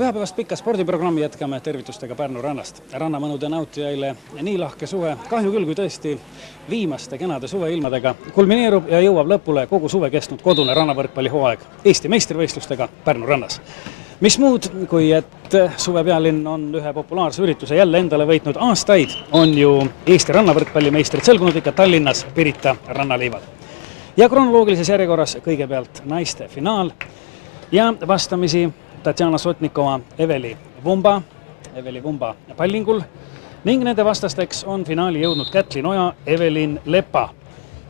Pühapäevast pikka spordiprogrammi jätkame tervitustega Pärnu rannast. Rannamõnude nautijaile nii lahke suve, kahju küll, kui tõesti viimaste kenade suveilmadega kulmineerub ja jõuab lõpule kogu suve kestnud kodune rannavõrkpallihooaeg Eesti meistrivõistlustega Pärnu rannas. Mis muud, kui et suvepealinn on ühe populaarse ürituse jälle endale võitnud aastaid, on ju Eesti rannavõrkpallimeistrid selgunud ikka Tallinnas Pirita rannaliival. Ja kronoloogilises järjekorras kõigepealt naiste finaal ja vastamisi Tatjana Sotnikova Eveli Vumba pallingul ning nende vastasteks on finaali jõudnud Kätlin Oja, Evelin Lepa.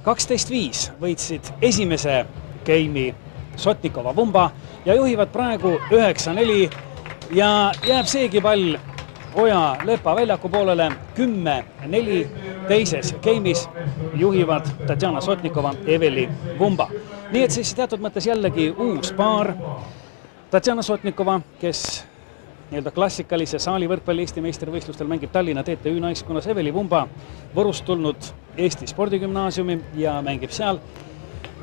12-5 võitsid esimese geimi Sotnikova Vumba ja juhivad praegu 9-4 ja jääb seegi pall Oja Lepa väljaku poolele 10-4. Teises geimis juhivad Tatjana Sotnikova Eveli Vumba. Nii et siis teatud mõttes jällegi uus paar. Tatjana Sotnikova, kes klassikalise saalivõrkpalli Eesti meistrivõistlustel mängib Tallinna TTÜ naiskonnas, Eveli Vumba Võrust tulnud Eesti spordigümnaasiumi ja mängib seal.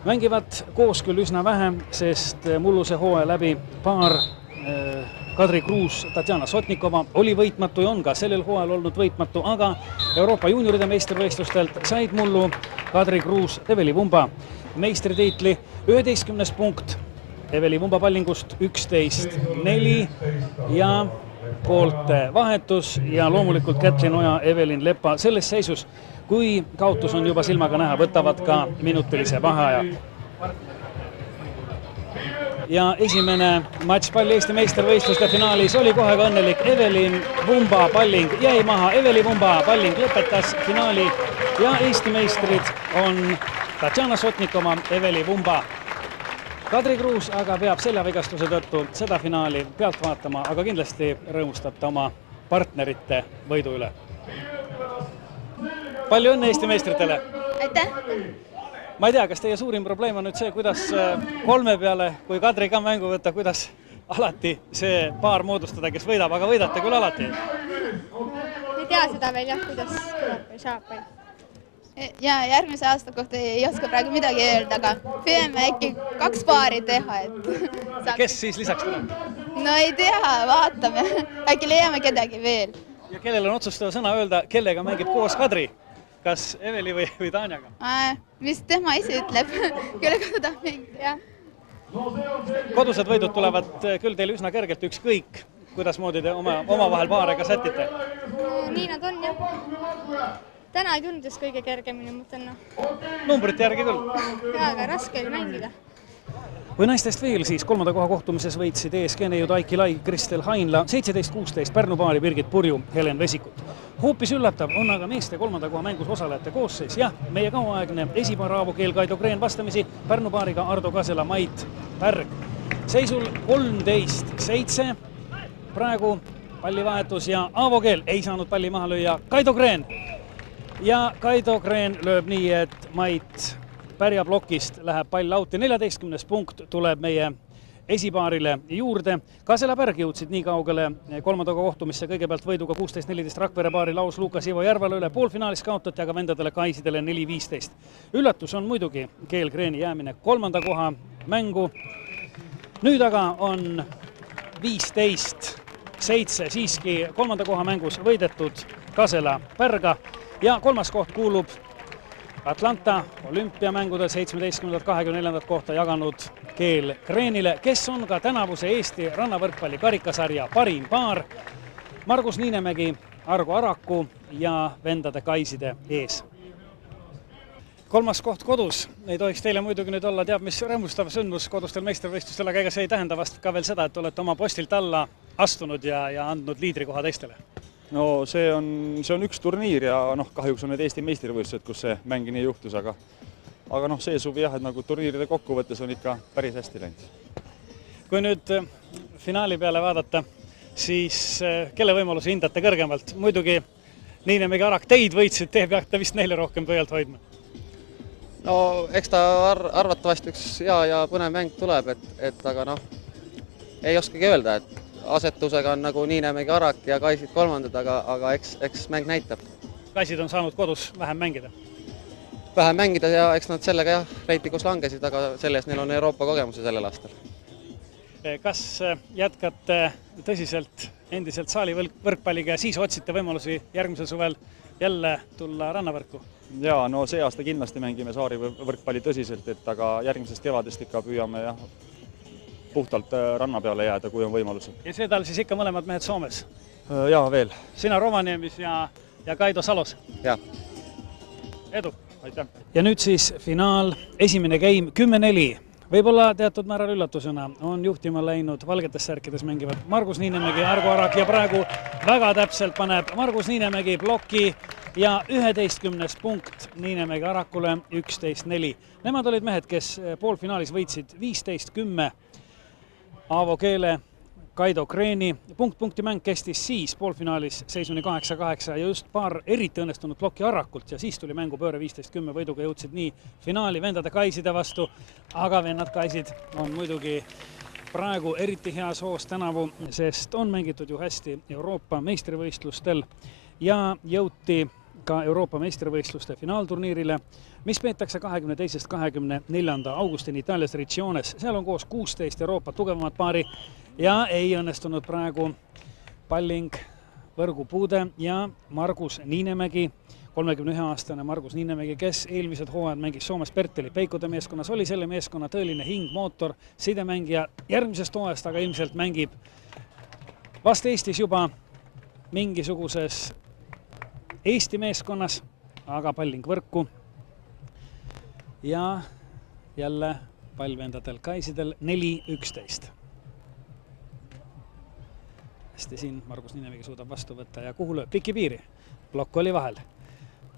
Mängivad koos küll üsna vähe, sest mulluse hooaja läbi paar Kadri Kruus, Tatjana Sotnikova oli võitmatu ja on ka sellel hooajal olnud võitmatu, aga Euroopa juunioride meistrivõistlustelt said mullu Kadri Kruus, Eveli Vumba meistritiitli 11. punkt. Eveli Vumba pallingust 11-4 ja poolte vahetus ja loomulikult Kätlin Oja, Evelin Lepa selles seisus, kui kaotus on juba silmaga näha, võtavad ka minutilise vaheaja. Ja esimene matšpall Eesti meistrivõistluste finaalis oli kohe ka õnnelik. Evelin Vumba palling jäi maha, Eveli Vumba palling lõpetas finaali ja Eesti meistrid on Tatjana Sotnikova, Eveli Vumba. Kadri Kruus aga peab seljavigastuse tõttu seda finaali pealt vaatama, aga kindlasti rõõmustab ta oma partnerite võidu üle. Palju õnne Eesti meistritele! Aitäh! Ma ei tea, kas teie suurim probleem on nüüd see, kuidas kolme peale, kui Kadri ka mängu võtta, kuidas alati see paar moodustada, kes võidab, aga võidate küll alati? Ei tea seda veel jah, kuidas tuleb või saab või. Ja järgmise aasta kohta ei oska praegu midagi öelda, aga püüame äkki 2 paari teha, et... Kes siis lisaks tuleb? No ei tea, vaatame. Äkki leiame kedagi veel. Ja kellel on otsustava sõna öelda, kellega mängib koos Kadri? Kas Eveli või Tanjaga? Mis tema ise ütleb, kellega ta tahab mängida, jah. Kodused võidud tulevad küll teile üsna kergelt ükskõik, kuidas moodi te omavahel paarega sätite? Nii nad on, jah. Täna ei tundis kõige kergemini, mõtlen. Numbrite järgi küll? Jaa, aga raske oli mängida. Või naistest veel siis 3. koha kohtumises võitsid ESG neiud Aiki Lai, Kristel Hainla, 17-16 Pärnu paari Birgit Purju, Helen Vesikut. Hoopis üllatav on aga meeste 3. koha mängus osalejate koosseis. Jah, meie kauaaegne esipaar Aavo Keel, Kaido Kreen vastamisi Pärnu paariga Ardo Kasela, Mait Pärg. Seisul 13-7. Praegu pallivahetus ja Aavo Keel ei saanud palli maha lüüa. Kaido Kreen. Ja Kaido Kreen lööb nii, et Mait Pärja plokist läheb pall lauti. 14. punkt tuleb meie esipaarile juurde. Kasela Pärg jõudsid nii kaugele 3. kohtumisse kõigepealt võiduga 16-14 Rakvere paari laus Lukas Ivo Järvala üle. Poolfinaalis kaotati aga vendadele Kaisidele 4-15. Üllatus on muidugi Keel Kreeni jäämine 3. koha mängu. Nüüd aga on 15-7 siiski 3. koha mängus võidetud Kasela Pärga. Ja 3. koht kuulub Atlanta olümpiamängudel 17-24 kohta jaganud Keel Kreenile, kes on ka tänavuse Eesti rannavõrkpalli karikasarja parim paar Margus Niinemägi, Argo Araku ja vendade Kaiside ees. 3. koht kodus. Ei tohiks teile muidugi nüüd olla teab, mis rõõmustav sündmus kodustel meistrivõistlustel, aga ega see ei tähenda vast ka veel seda, et olete oma postilt alla astunud ja andnud liidrikoha teistele. No see on üks turniir ja kahjuks on need Eesti meistrivõistlused, kus see mängi nii juhtus, aga see suvi jah, et nagu turniiride kokkuvõttes on ikka päris hästi läinud. Kui nüüd finaali peale vaadata, siis kelle võimalusi hindate kõrgemalt? Muidugi Niinemägi Arak teid võitsid, te peate vist neile rohkem pöialt hoidma. No eks ta arvatavasti üks hea ja põnev mäng tuleb, aga ei oskagi öelda, et asetusega on nagu Niinemägi Arak ja Kaisid kolmandad, aga eks mäng näitab. Kaisid on saanud kodus vähem mängida? Vähem mängida ja eks nad sellega reitingus langesid, aga selles neil on Euroopa kogemuse sellel aastal. Kas jätkate tõsiselt endiselt saali võrkpalliga ja siis otsite võimalusi järgmisel suvel jälle tulla rannavõrku? Ja no see aasta kindlasti mängime saari võrkpalli tõsiselt, et aga järgmisest kevadest ikka püüame puhtalt ranna peale jääda, kui on võimalus. Ja see tal siis ikka mõlemad mehed Soomes? Ja veel. Sina Rovaniemis ja Kaido Salos? Jah. Edu! Aitäh! Ja nüüd siis finaal, esimene game 10-4. Võib-olla teatud määral üllatusena on juhtima läinud valgetes särkides mängivad Margus Niinemägi ja Argo Arak ja praegu väga täpselt paneb Margus Niinemägi ploki ja 11. punkt Niinemägi Arakule 11-4. Nemad olid mehed, kes poolfinaalis võitsid 15-10 Aavo Keele, Kaido Kreeni. Punkt-punkti mäng kestis siis poolfinaalis seisuni 8-8 ja just paar eriti õnnestunud ploki Arakult ja siis tuli mängu pööre 15-10 võiduga jõudsid nii finaali vendade Kaiside vastu, aga vennad Kaisid on muidugi praegu eriti heas hoos tänavu, sest on mängitud ju hästi Euroopa meistrivõistlustel ja jõuti ka Euroopa meistrivõistluste finaalturniirile, mis peetakse 22.–24. augustini Itaalias Ricciones. Seal on koos 16 Euroopa tugevamat paari ja ei õnnestunud praegu Palling, Võrgu Puude ja Margus Niinemägi, 31-aastane Margus Niinemägi, kes eelmised hooajad mängis Soomes Perteli Peikude meeskonnas, oli selle meeskonna tõeline hing, mootor, sidemängija järgmisest hooajast, aga ilmselt mängib vast Eestis juba mingisuguses Eesti meeskonnas, aga Palling võrku ja jälle pallvendadel Kaisidel 4-11. Hästi siin Margus Niinemägi suudab vastu võtta ja kuhu lööb piki piiri. Blokk oli vahel.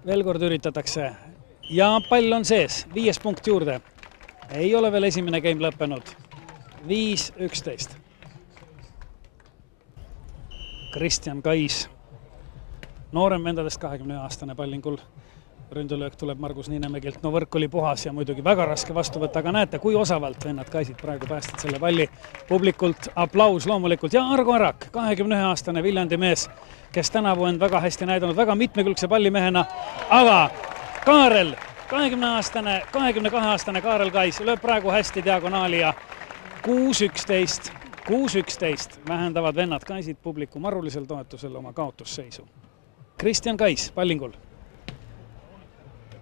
Veel kord üritatakse ja pall on sees. 5 punkt juurde. Ei ole veel esimene game lõppenud. 5-11. Kristjan Kais. Noorem vendadest 20-aastane Pallingul. Ründulöök tuleb Margus Niinemägilt. No võrk oli puhas ja muidugi väga raske vastu võtta, aga näete, kui osavalt vennad Kaisid praegu päästid selle palli. Publikult aplaus loomulikult ja Argo Arak, 21-aastane Viljandi mees, kes tänavu on väga hästi näidanud, väga mitmekülgse pallimehena, aga Kaarel, 20-aastane, 22-aastane Kaarel Kais lööb praegu hästi diagonaali ja 6-11, 6-11 vähendavad vennad Kaisid publiku marrulisel toetusel oma kaotusseisu. Kristjan Kais Pallingul.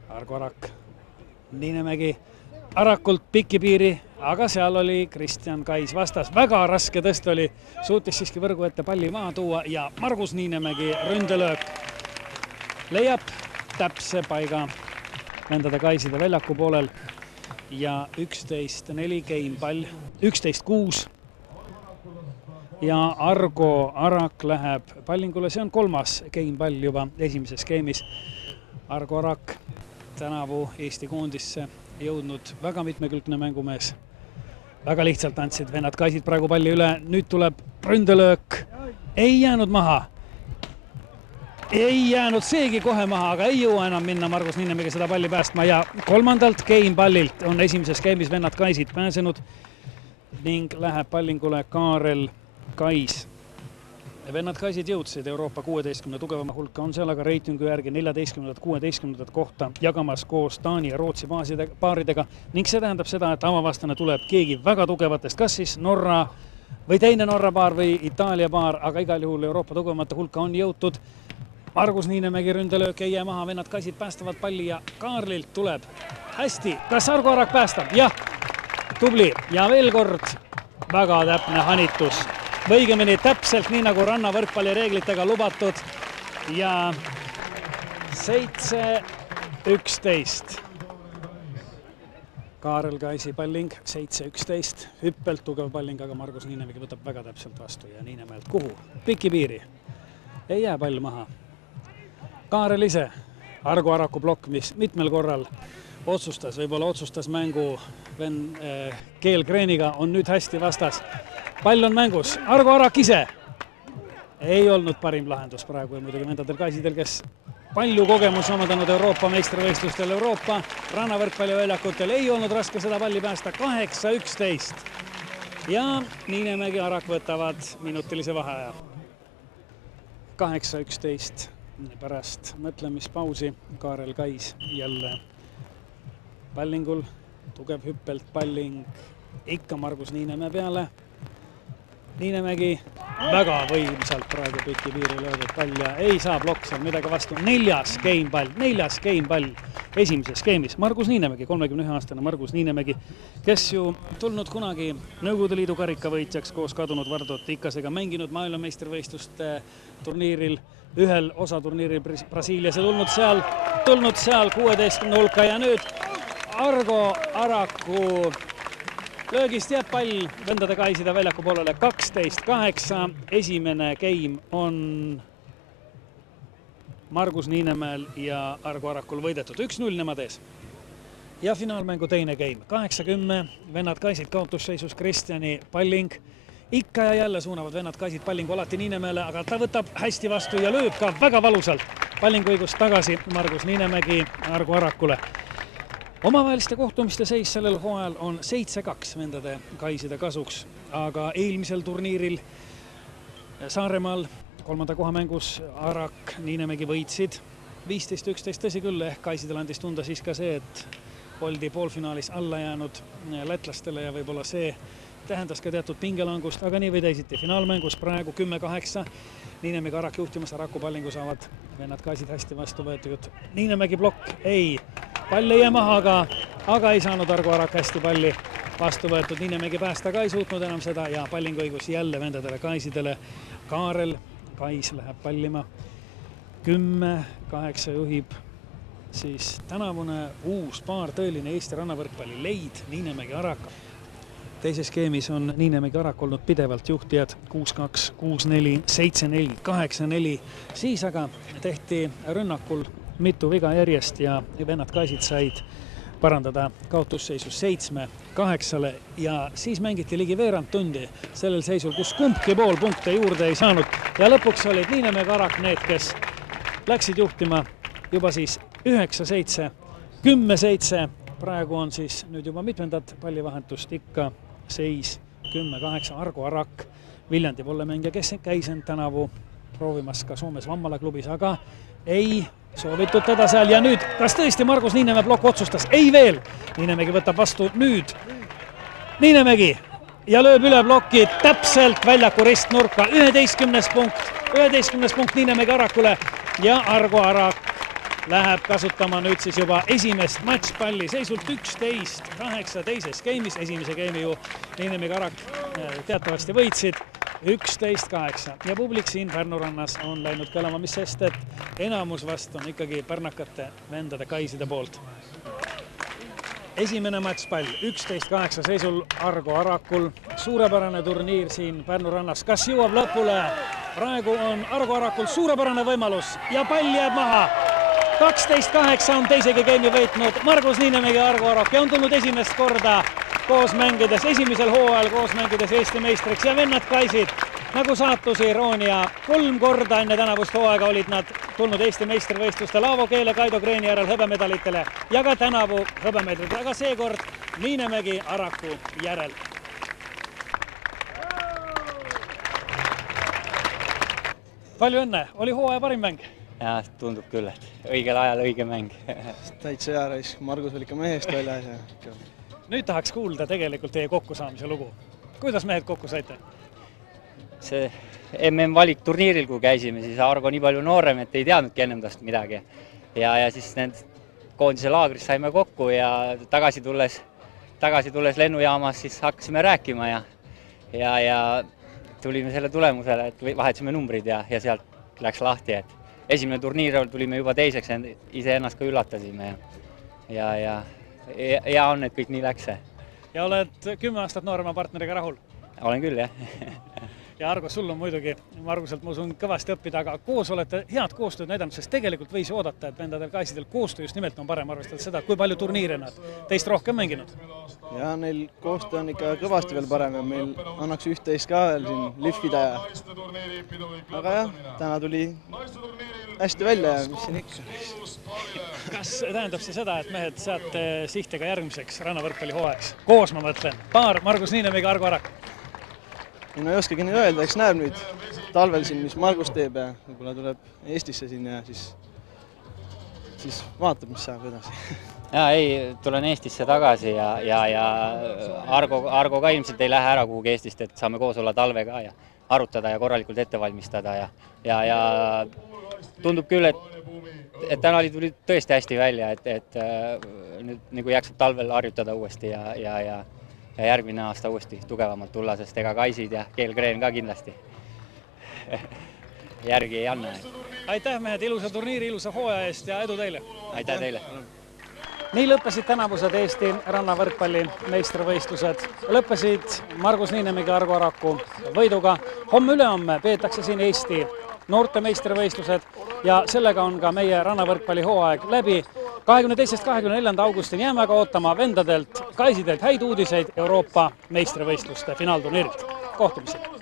Argo Arak, Niinemägi Arakult piki piiri, aga seal oli Kristjan Kais vastas. Väga raske tõst oli, suutis siiski võrgu ette palli maha tuua ja Margus Niinemägi ründelöök leiab täpse paiga vendade Kaiside väljaku poolel ja 11-4 game pall, 11-6 ja Argo Arak läheb Pallingule, see on 3. game pall juba esimeses game'is. Argo Arak tänavu Eesti koondisse jõudnud väga mitmekülgne mängumees. Väga lihtsalt andsid vennad Kaisid praegu palli üle, nüüd tuleb ründelöök, ei jäänud maha. Ei jäänud seegi kohe maha, aga ei jõua enam minna Margus Niinemägi seda palli päästma ja 3. game pallilt on esimeses game'is vennad Kaisid pääsenud ning läheb Pallingule Kaarel Kais. Vennad Kaisid jõudsid Euroopa 16 tugevama hulka, on seal aga reitingu järgi 14.–16. kohta jagamas koos Taani ja Rootsi paaridega ning see tähendab seda, et avavastane tuleb keegi väga tugevatest, kas siis Norra või teine Norra paar või Itaalia paar, aga igal juhul Euroopa tugevamate hulka on jõutud. Margus Niinemägi ründelöök ei jää maha, vennad Kaisid päästavad palli ja Kaarlilt tuleb hästi. Kas Argo Arak päästab? Jah, tubli ja veel kord väga täpne hanitus. Õigemini täpselt nii nagu ranna võrkpalli reeglitega lubatud ja 7-11. Kaarel Kaisi palling, 7-11. Hüppelt tugev palling, aga Margus Niinemägi võtab väga täpselt vastu ja Niinemäelt kuhu? Piki piiri. Ei jää pall maha. Kaarel ise, Argo Araku blokk, mis mitmel korral võib-olla otsustas mängu Keel Kreeniga, on nüüd hästi vastas. Pall on mängus. Argo Arak ise ei olnud parim lahendus praegu ja muidugi vendadel Kaisidel, kes palju kogemusi omandanud Euroopa meistrivõistlustel, Euroopa rannavõrkpalliväljakutel, ei olnud raske seda palli päästa. 8-11 ja Niinemägi Arak võtavad minutilise vaheaja. 8-11 pärast mõtlemispausi Kaarel Kais jälle Pallingul, tugev hüppelt palling ikka Margus Niinemäe peale. Niinemägi väga võimsalt praegu piki piiri löödud pall ja ei saa plokk seal midagi vastu. Neljas game pall esimeses skeemis. Margus Niinemägi, 31-aastane Margus Niinemägi, kes ju tulnud kunagi Nõukogude Liidu karikavõitjaks koos kadunud Vardo Tikasega, mänginud maailmameistrivõistluste turniiril, ühel osaturniiril Brasiilias ja tulnud seal 16 hulka ja nüüd Argo Araku löögist jääb pall vendade Kaisida väljaku poolele 12-8. Esimene game on Margus Niinemäel ja Argo Arakul võidetud 1-0 nemad ees. Ja finaalmängu teine game 8-10. Vennad Kaisid kaotusseisus Kristjani Palling. Ikka ja jälle suunavad vennad Kaisid Pallingu alati Niinemäele, aga ta võtab hästi vastu ja lööb ka väga valusalt. Pallingu õigust tagasi Margus Niinemägi Argo Arakule. Omavaheliste kohtumiste seis sellel hooajal on 7-2 vendade Kaiside kasuks, aga eelmisel turniiril Saaremaal 3. koha mängus Arak Niinemägi võitsid 15-11, tõsi küll, ehk Kaisidel andis tunda siis ka see, et oldi poolfinaalis alla jäänud lätlastele ja võib-olla see tähendas ka teatud pingelangust, aga nii või teisiti. Finaalmängus praegu 10-8, Niinemägi Arak juhtimas, Araku Pallingu saavad vennad Kaisid hästi vastu võetud. Niinemägi plokk ei, pall ei jää maha, aga ei saanud Argo Arak hästi palli vastu võetud. Niinemägi päästa ka ei suutnud enam seda ja Pallingu õigus jälle vendadele Kaisidele. Kaarel Kais läheb pallima. 10-8 juhib siis tänavune uus paar, tõeline Eesti rannavõrkpalli leid, Niinemägi Arak. Teises skeemis on Niinemägi Arak olnud pidevalt juhtijad 6-2, 6-4, 7-4, 8-4. Siis aga tehti rünnakul mitu viga järjest ja vennad Kaisid said parandada kaotusseisus 7-8 ja siis mängiti ligi veerand tundi sellel seisul, kus kumbki pool punkte juurde ei saanud ja lõpuks olid Niinemägi Arak need, kes läksid juhtima juba siis 9-7, 10-7. Praegu on siis nüüd juba mitmendat pallivahetust, ikka seis 10-8. Argo Arak, Viljandi vollemängija, kes käis end tänavu proovimas ka Soomes Vammala klubis, aga ei soovitud teda seal ja nüüd, kas tõesti Margus Niinemäe plokk otsustas? Ei veel! Niinemägi võtab vastu nüüd. Niinemägi ja lööb üle plokki täpselt väljaku ristnurka. 11. punkt Niinemägi Arakule ja Argo Arak läheb kasutama nüüd siis juba esimest matšpalli seisult 11-8 teises skeemis. Esimese skeemi ju Niinemägi Arak teatavasti võitsid 11-8 ja publik siin Pärnu rannas on läinud kõlama, mis sest, et enamus vast on ikkagi pärnakate vendade Kaiside poolt. Esimene matšpall 11-8 seisul Argo Arakul. Suurepärane turniir siin Pärnu rannas. Kas jõuab lõpule? Praegu on Argo Arakul suurepärane võimalus ja pall jääb maha. 12-8 on teisegi geimi võitnud Margus Niinemägi Argo Arak ja on tulnud esimest korda koos mängides, esimesel hooajal koos mängides Eesti meistriks ja vennad Kaisid, nagu saatuse iroonia, 3 korda enne tänavust hooaega olid nad tulnud Eesti meistrivõistluste Laavo Keele, Kaido Kreeni järel hõbemedalitele ja ka tänavu hõbemedalitele, aga seekord Niinemägi Araku järel. Palju õnne, oli hooaja parim mäng? Ja tundub küll, et õigel ajal õige mäng. Täitsa hea reis, Margus oli ikka mehest väljas ja... Nüüd tahaks kuulda tegelikult teie kokkusaamise lugu. Kuidas mehed kokku saite? See MM valikturniiril, kui käisime, siis Argo nii palju noorem, et ei teadnudki ennem tast midagi. Ja siis need koondise laagris saime kokku ja tagasi tulles lennujaamas siis hakkasime rääkima ja tulime selle tulemusele, et vahetasime numbrid ja sealt läks lahti, et esimene turniir tulime juba teiseks, iseennast ka üllatasime ja on, et kõik nii läks. Ja oled 10 aastat noorema partneriga rahul? Olen küll, jah. Ja Argo, sul on muidugi Marguselt ma usun kõvasti õppida, aga koos olete head koostööd näidanud, sest tegelikult võis oodata, et vendadel Kaisidel koostöö just nimelt on parem, arvestades seda, kui palju turniire nad teist rohkem mänginud. Ja neil koostöö on ikka kõvasti veel parem ja meil annaks üht-teist ka veel siin lihvida ja... Aga jah, täna tuli hästi välja ja mis siin ikka. Kas tähendab see seda, et mehed seate sihte ka järgmiseks rannavõrkpalli hooajaks? Koos ma mõtlen. Paar Margus Niinemägi, Argo Arak. No ei oskagi nii öelda, eks näeb nüüd talvel siin, mis Margus teeb ja võib-olla tuleb Eestisse siin ja siis vaatab, mis saab edasi. Ja ei, tulen Eestisse tagasi ja Argo ka ilmselt ei lähe ära kuhugi Eestist, et saame koos olla talve ka ja arutada ja korralikult ette valmistada ja tundub küll, et täna tuli tõesti hästi välja, et nüüd nagu jaksab talvel harjutada uuesti ja järgmine aasta uuesti tugevamalt tulla, sest ega Kaisid ja Keelgreen ka kindlasti järgi ei anna. Aitäh mehed ilusa turniiri, ilusa hooaja eest ja edu teile! Aitäh teile! Nii lõppesid tänavused Eesti rannavõrkpalli meistrivõistlused. Lõppesid Margus Niinemägi Argo Araku võiduga. Homme-ülehomme peetakse siin Eesti noorte meistrivõistlused ja sellega on ka meie rannavõrkpalli hooaeg läbi. 22.–24. augustini jääme aga ootama vendadelt, Kaisidelt häid uudiseid Euroopa meistrivõistluste finaalturniirilt. Kohtumisi!